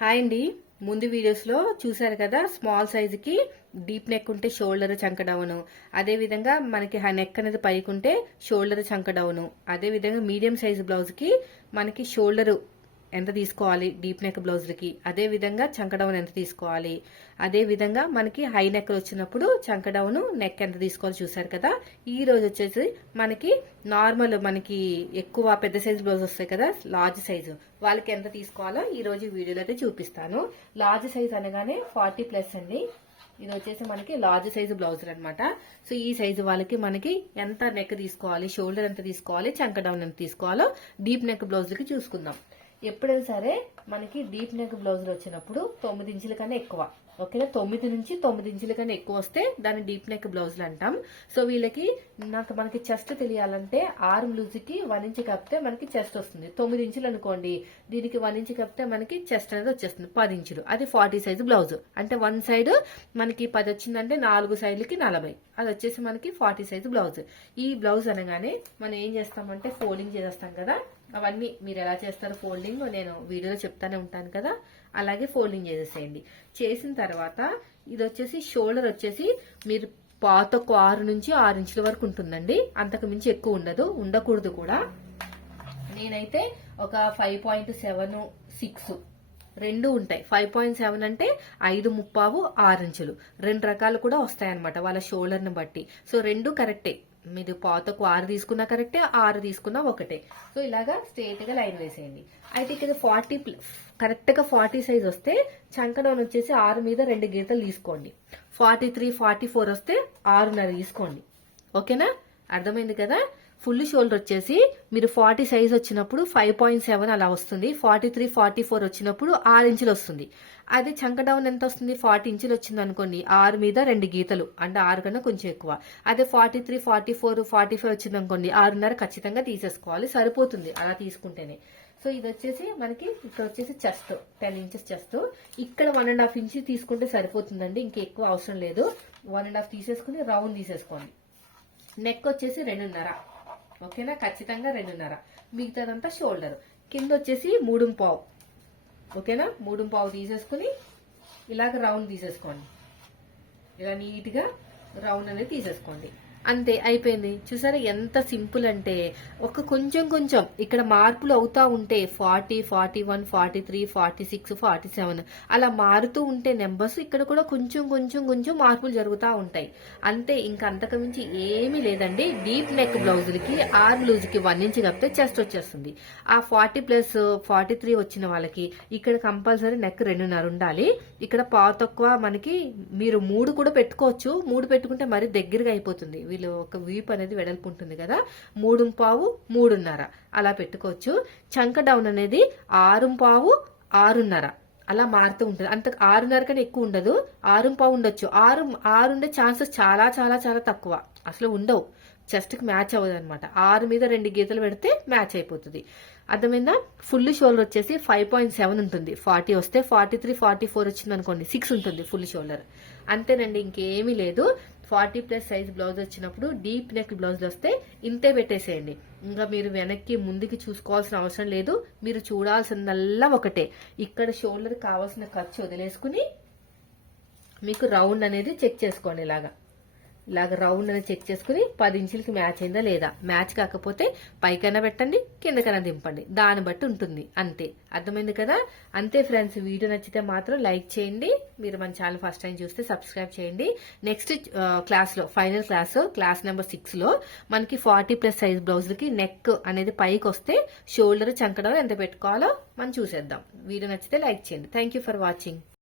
Hi అండి. ముందు వీడియోస్లో చూసారు కదా స్మాల్ సైజుకి డీప్ నెక్ ఉంటే షోల్డర్ చంక డౌను అదేవిధంగా మనకి నెక్ అనేది పైకి ఉంటే షోల్డర్ చంక డౌను అదే విధంగా మీడియం సైజు బ్లౌజ్కి మనకి షోల్డరు ఎంత తీసుకోవాలి? డీప్ నెక్ బ్లౌజులకి అదే విధంగా చంకడౌన్ ఎంత తీసుకోవాలి? అదే విధంగా మనకి హై నెక్ వచ్చినప్పుడు చంకడౌన్ నెక్ ఎంత తీసుకోవాలి చూసారు కదా? ఈ రోజు వచ్చేసి మనకి నార్మల్ మనకి ఎక్కువ పెద్ద సైజు బ్లౌజ్ వస్తాయి కదా లార్జ్ సైజు. వాళ్ళకి ఎంత తీసుకోవాలో ఈ రోజు వీడియోలో అయితే చూపిస్తాను. లార్జ్ సైజ్ అనగానే ఫార్టీ ప్లస్ అండి. ఇది వచ్చేసి మనకి లార్జ్ సైజు బ్లౌజర్ అనమాట సో ఈ సైజు వాళ్ళకి మనకి ఎంత నెక్ తీసుకోవాలి షోల్డర్ ఎంత తీసుకోవాలి చంక డౌన్ ఎంత తీసుకోవాలో డీప్ నెక్ బ్లౌజ్లకి చూసుకుందాం. ఎప్పుడైనా సరే మనకి డీప్ నెక్ బ్లౌజులు వచ్చినప్పుడు తొమ్మిది ఇంచుల కన్నా ఎక్కువ. ఓకేనా? తొమ్మిది నుంచి తొమ్మిది ఇంచుల కన్నా ఎక్కువ వస్తే దాన్ని డీప్ నెక్ బ్లౌజులు అంటాం. సో వీళ్ళకి నాకు మనకి చెస్ట్ తెలియాలంటే ఆర్మ్ లూజ్కి వన్ ఇంచ్ కప్పితే మనకి చెస్ట్ వస్తుంది. తొమ్మిది ఇంచులు అనుకోండి దీనికి వన్ ఇంచ్ కప్పితే మనకి చెస్ట్ అనేది వచ్చేస్తుంది పది ఇంచులు. అది ఫార్టీ సైజు బ్లౌజ్. అంటే వన్ సైడ్ మనకి పది వచ్చిందంటే నాలుగు సైడ్లకి నలభై. అది వచ్చేసి మనకి ఫార్టీ సైజు బ్లౌజ్. ఈ బ్లౌజ్ అనగానే మనం ఏం చేస్తామంటే ఫోల్డింగ్ చేస్తాం కదా? అవన్నీ మీరు ఎలా చేస్తారు ఫోల్డింగ్ నేను వీడియోలో చెప్తానే ఉంటాను కదా. అలాగే ఫోల్డింగ్ చేసేసేయండి. చేసిన తర్వాత ఇది వచ్చేసి షోల్డర్ వచ్చేసి మీరు పాత ఒక ఆరు నుంచి ఆరు ఇంచుల వరకు ఉంటుందండి. అంతకు మించి ఎక్కువ ఉండదు. ఉండకూడదు కూడా. నేనైతే ఒక ఫైవ్ పాయింట్ సెవెన్ సిక్స్ రెండు ఉంటాయి. ఫైవ్ పాయింట్ సెవెన్ అంటే ఐదు ముప్పావు ఆరు ఇంచులు. రెండు రకాలు కూడా వస్తాయన్నమాట వాళ్ళ షోల్డర్ని బట్టి. సో రెండు కరెక్టే. మీరు పాతకు ఆరు తీసుకున్నా కరెక్టే ఆరు తీసుకున్నా ఒకటే. సో ఇలాగా స్ట్రేట్గా లైన్ వేసేయండి. అయితే ఇక్కడ ఫార్టీ కరెక్ట్గా ఫార్టీ సైజ్ వస్తే చంకడౌన్ వచ్చేసి ఆరు మీద రెండు గీతలు తీసుకోండి. ఫార్టీ త్రీ ఫార్టీ ఫోర్ వస్తే ఆరున్నర తీసుకోండి. ఓకేనా? అర్థమైంది కదా? ఫుల్ షోల్డర్ వచ్చేసి మీరు ఫార్టీ సైజ్ వచ్చినప్పుడు ఫైవ్ పాయింట్ సెవెన్ అలా వస్తుంది. ఫార్టీ త్రీ ఫార్టీ ఫోర్ వచ్చినప్పుడు ఆరు ఇంచులు వస్తుంది. అదే చంక డౌన్ ఎంత వస్తుంది? ఫార్టీ ఇంచులు వచ్చింది అనుకోండి. ఆరు మీద రెండు గీతలు. అంటే ఆరు కన్నా కొంచెం ఎక్కువ. అదే forty three forty four forty five వచ్చింది అనుకోండి. ఆరున్నర ఖచ్చితంగా తీసేసుకోవాలి. సరిపోతుంది అలా తీసుకుంటేనే. సో ఇది వచ్చేసి మనకి ఇక్కడ వచ్చేసి చెస్ట్. Ten inches chest. ఇక్కడ వన్ అండ్ హాఫ్ ఇంచ్ తీసుకుంటే సరిపోతుందండి. ఇంకా ఎక్కువ అవసరం లేదు. వన్ అండ్ హాఫ్ తీసేసుకుని రౌండ్ తీసేసుకోండి. నెక్ వచ్చేసి రెండున్నర. ఓకేనా? ఖచ్చితంగా రెండున్నర. మిగతాదంతా షోల్డర్. కింద వచ్చేసి మూడుం పావు ఓకేనా? మూడు పావు తీసేసుకుని ఇలాగ రౌండ్ తీసేసుకోండి. ఇలా నీట్గా రౌండ్ అనేది తీసేసుకోండి. అంతే అయిపోయింది. చూసారా ఎంత సింపుల్ అంటే ఒక కొంచెం కొంచెం ఇక్కడ మార్పులు అవుతా ఉంటే forty forty one forty three forty six forty seven అలా మారుతూ ఉంటే నెంబర్స్ ఇక్కడ కూడా కొంచెం కొంచెం కొంచెం మార్పులు జరుగుతూ ఉంటాయి. అంతే ఇంకా అంతకుమించి ఏమీ లేదండి. డీప్ నెక్ బ్లౌజులకి ఆర్ లూజ్కి వన్ ఇంచ్ కప్పితే చెస్ట్ వచ్చేస్తుంది. ఆ ఫార్టీ ప్లస్ ఫార్టీ త్రీ వచ్చిన వాళ్ళకి ఇక్కడ కంపల్సరీ నెక్ రెండున్నర ఉండాలి. ఇక్కడ పావు తక్కువ మనకి మీరు మూడు కూడా పెట్టుకోవచ్చు. మూడు పెట్టుకుంటే మరి దగ్గరగా అయిపోతుంది. వీళ్ళు ఒక వీప్ అనేది వెడల్పు ఉంటుంది కదా మూడు పావు మూడున్నర. అలా పెట్టుకోవచ్చు. చంక డౌన్ అనేది ఆరు పావు ఆరున్నర. అలా మారుతూ ఉంటుంది. అంత ఆరున్నర కన్నా ఎక్కువ ఉండదు. ఆరు పావు ఉండొచ్చు. ఆరు ఆరు ఉండే ఛాన్సెస్ చాలా చాలా చాలా తక్కువ. అసలు ఉండవు. చెస్ట్కి మ్యాచ్ అవ్వదు అనమాట ఆరు మీద రెండు గీతలు పెడితే మ్యాచ్ అయిపోతుంది. అర్థమైందా? ఫుల్ షోల్డర్ వచ్చేసి ఫైవ్ పాయింట్ సెవెన్ ఉంటుంది. ఫార్టీ వస్తే ఫార్టీ త్రీ ఫార్టీ ఫోర్ వచ్చింది అనుకోండి సిక్స్ ఉంటుంది ఫుల్ షోల్డర్ అంతేనండి ఇంకేమీ లేదు. ఫార్టీ ప్లస్ సైజ్ బ్లౌజ్ వచ్చినప్పుడు డీప్ నెక్ బ్లౌజ్ వస్తే ఇంతే పెట్టేసేయండి. ఇంకా మీరు వెనక్కి ముందుకి చూసుకోవాల్సిన అవసరం లేదు. మీరు చూడాల్సిందల్లా ఒకటే. ఇక్కడ షోల్డర్ కావాల్సిన ఖర్చు వదిలేసుకుని మీకు రౌండ్ అనేది చెక్ చేసుకోండి ఇలాగా. ఇలాగ రౌండ్ అనేది చెక్ చేసుకుని పది ఇంచులకి మ్యాచ్ అయిందా లేదా? మ్యాచ్ కాకపోతే పైకైనా పెట్టండి కిందకైనా దింపండి. దాన్ని బట్టి ఉంటుంది. అంతే. అర్థమైంది కదా? అంతే ఫ్రెండ్స్. వీడియో నచ్చితే మాత్రం లైక్ చేయండి. మీరు మన ఛానల్ ఫస్ట్ టైం చూస్తే సబ్స్క్రైబ్ చేయండి. నెక్స్ట్ క్లాస్లో ఫైనల్ క్లాస్ క్లాస్ నెంబర్ సిక్స్లో మనకి ఫార్టీ ప్లస్ సైజ్ బ్లౌజ్లకి నెక్ అనేది పైకి వస్తే షోల్డర్ చంకడం ఎంత పెట్టుకోవాలో మనం చూసేద్దాం. వీడియో నచ్చితే లైక్ చేయండి. Thank for watching